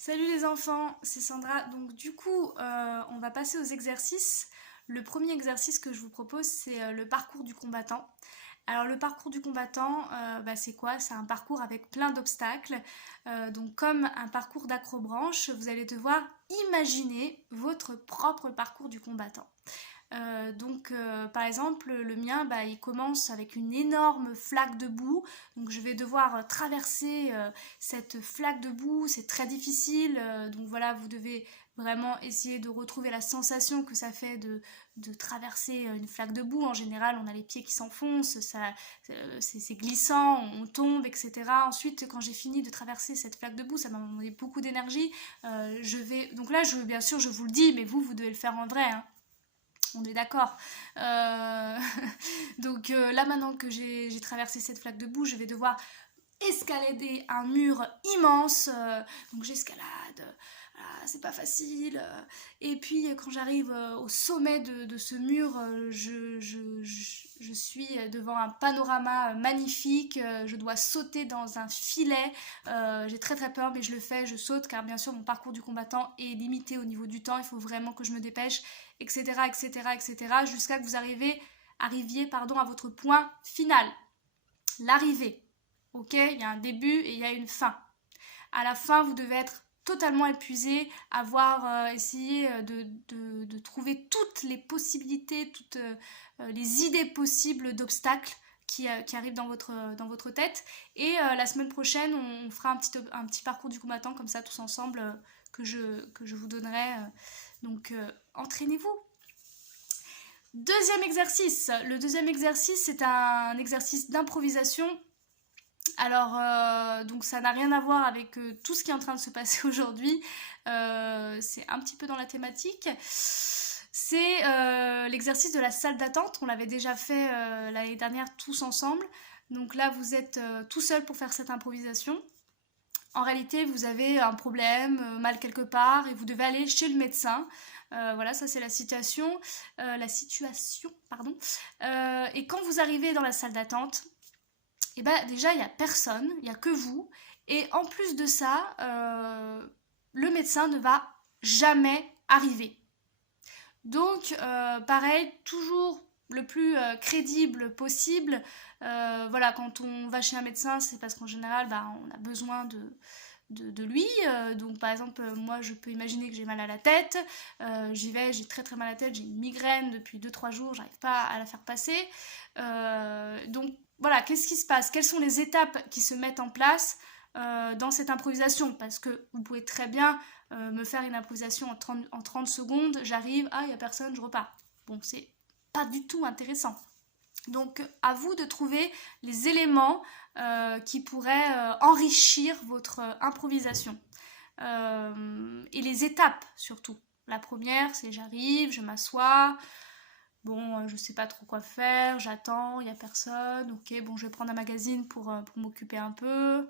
Salut les enfants, c'est Sandra. Donc du coup, on va passer aux exercices. Le premier exercice que je vous propose, c'est le parcours du combattant. Alors le parcours du combattant, c'est quoi? C'est un parcours avec plein d'obstacles. Donc comme un parcours d'acrobranche, vous allez devoir imaginer votre propre parcours du combattant. Par exemple, le mien, il commence avec une énorme flaque de boue. Donc, je vais devoir traverser cette flaque de boue. C'est très difficile. Donc, voilà, vous devez vraiment essayer de retrouver la sensation que ça fait de traverser une flaque de boue. En général, on a les pieds qui s'enfoncent, c'est glissant, on tombe, etc. Ensuite, quand j'ai fini de traverser cette flaque de boue, ça m'a demandé beaucoup d'énergie. Donc là, bien sûr, je vous le dis, mais vous devez le faire en vrai, hein. On est d'accord. Euh, Là, maintenant que j'ai traversé cette flaque de boue, je vais devoir escalader un mur immense. Donc j'escalade. Ah, c'est pas facile. Et puis quand j'arrive au sommet de ce mur, je suis devant un panorama magnifique. Je dois sauter dans un filet. J'ai très très peur, mais je le fais. Je saute car bien sûr mon parcours du combattant est limité au niveau du temps. Il faut vraiment que je me dépêche, etc., etc., etc., jusqu'à que vous arriviez à votre point final, l'arrivée. Ok, il y a un début et il y a une fin. À la fin, vous devez être totalement épuisé, avoir essayé de trouver toutes les possibilités, toutes les idées possibles d'obstacles qui arrivent dans votre tête. Et la semaine prochaine, on fera un petit parcours du combattant comme ça tous ensemble que je vous donnerai. Entraînez-vous. Deuxième exercice. Le deuxième exercice, c'est un exercice d'improvisation. Alors, donc ça n'a rien à voir avec tout ce qui est en train de se passer aujourd'hui. C'est un petit peu dans la thématique. C'est l'exercice de la salle d'attente. On l'avait déjà fait l'année dernière tous ensemble. Donc là, vous êtes tout seul pour faire cette improvisation. En réalité, vous avez un problème, mal quelque part, et vous devez aller chez le médecin. Voilà, ça c'est la situation, pardon. Et quand vous arrivez dans la salle d'attente, et déjà il n'y a personne, il n'y a que vous. Et en plus de ça, le médecin ne va jamais arriver. Donc pareil, toujours le plus crédible possible. Voilà, quand on va chez un médecin, c'est parce qu'en général, on a besoin de lui. Donc par exemple, moi je peux imaginer que j'ai mal à la tête. J'y vais, j'ai très très mal à la tête, j'ai une migraine depuis 2-3 jours, j'arrive pas à la faire passer. Donc voilà, qu'est-ce qui se passe? Quelles sont les étapes qui se mettent en place dans cette improvisation? Parce que vous pouvez très bien me faire une improvisation en 30 secondes, j'arrive, il n'y a personne, je repars. Bon, c'est pas du tout intéressant. Donc à vous de trouver les éléments qui pourraient enrichir votre improvisation. Et les étapes surtout. La première, c'est j'arrive, je m'assois. Bon, je sais pas trop quoi faire, j'attends, il n'y a personne. Ok, bon, je vais prendre un magazine pour m'occuper un peu.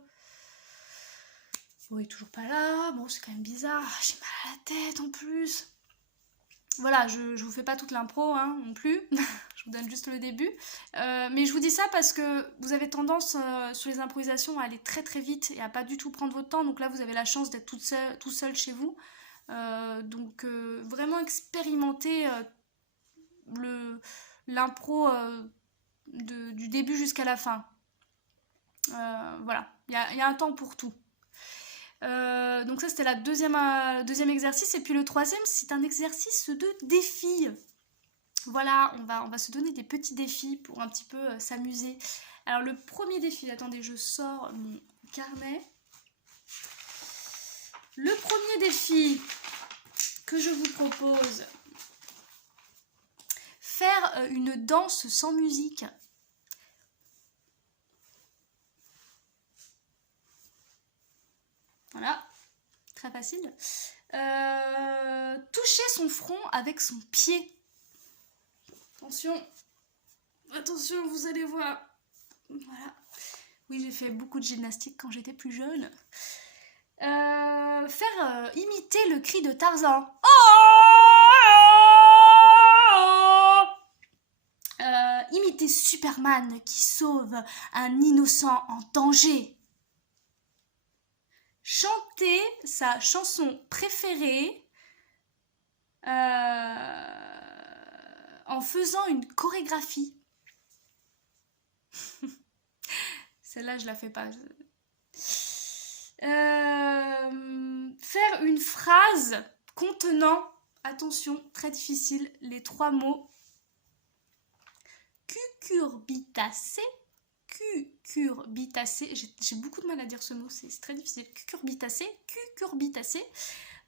Bon, il est toujours pas là. Bon, c'est quand même bizarre. J'ai mal à la tête en plus. Voilà, je vous fais pas toute l'impro hein, non plus, je vous donne juste le début. Mais je vous dis ça parce que vous avez tendance sur les improvisations à aller très très vite et à pas du tout prendre votre temps. Donc là, vous avez la chance d'être tout seul chez vous. Vraiment expérimenter l'impro du début jusqu'à la fin. Voilà, il y a un temps pour tout. Donc ça c'était deuxième exercice et puis le troisième c'est un exercice de défi. Voilà, on va se donner des petits défis pour un petit peu s'amuser. Alors le premier défi, attendez, je sors mon carnet. Le premier défi que je vous propose, faire une danse sans musique. Voilà, très facile. Toucher son front avec son pied. Attention, attention, vous allez voir. Voilà. Oui, j'ai fait beaucoup de gymnastique quand j'étais plus jeune. Faire imiter le cri de Tarzan. Imiter Superman qui sauve un innocent en danger. chanter sa chanson préférée en faisant une chorégraphie. Celle-là, je la fais pas. Faire une phrase contenant, attention, très difficile, les 3 mots cucurbitacé, j'ai beaucoup de mal à dire ce mot, c'est très difficile, cucurbitacé,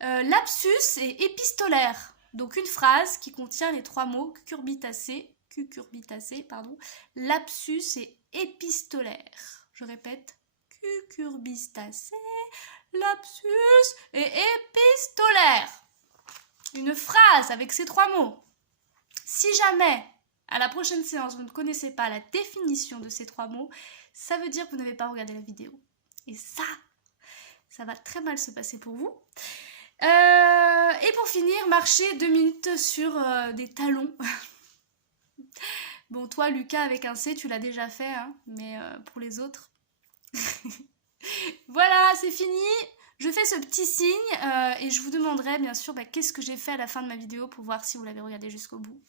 lapsus et épistolaire. Donc une phrase qui contient les 3 mots cucurbitacé, lapsus et épistolaire. Je répète, cucurbitacé, lapsus et épistolaire. Une phrase avec ces 3 mots. Si jamais, à la prochaine séance, vous ne connaissez pas la définition de ces 3 mots, ça veut dire que vous n'avez pas regardé la vidéo. Et ça va très mal se passer pour vous. Et pour finir, marcher 2 minutes sur des talons. Bon, toi, Lucas, avec un C, tu l'as déjà fait, hein, mais pour les autres... Voilà, c'est fini. Je fais ce petit signe et je vous demanderai bien sûr qu'est-ce que j'ai fait à la fin de ma vidéo pour voir si vous l'avez regardé jusqu'au bout.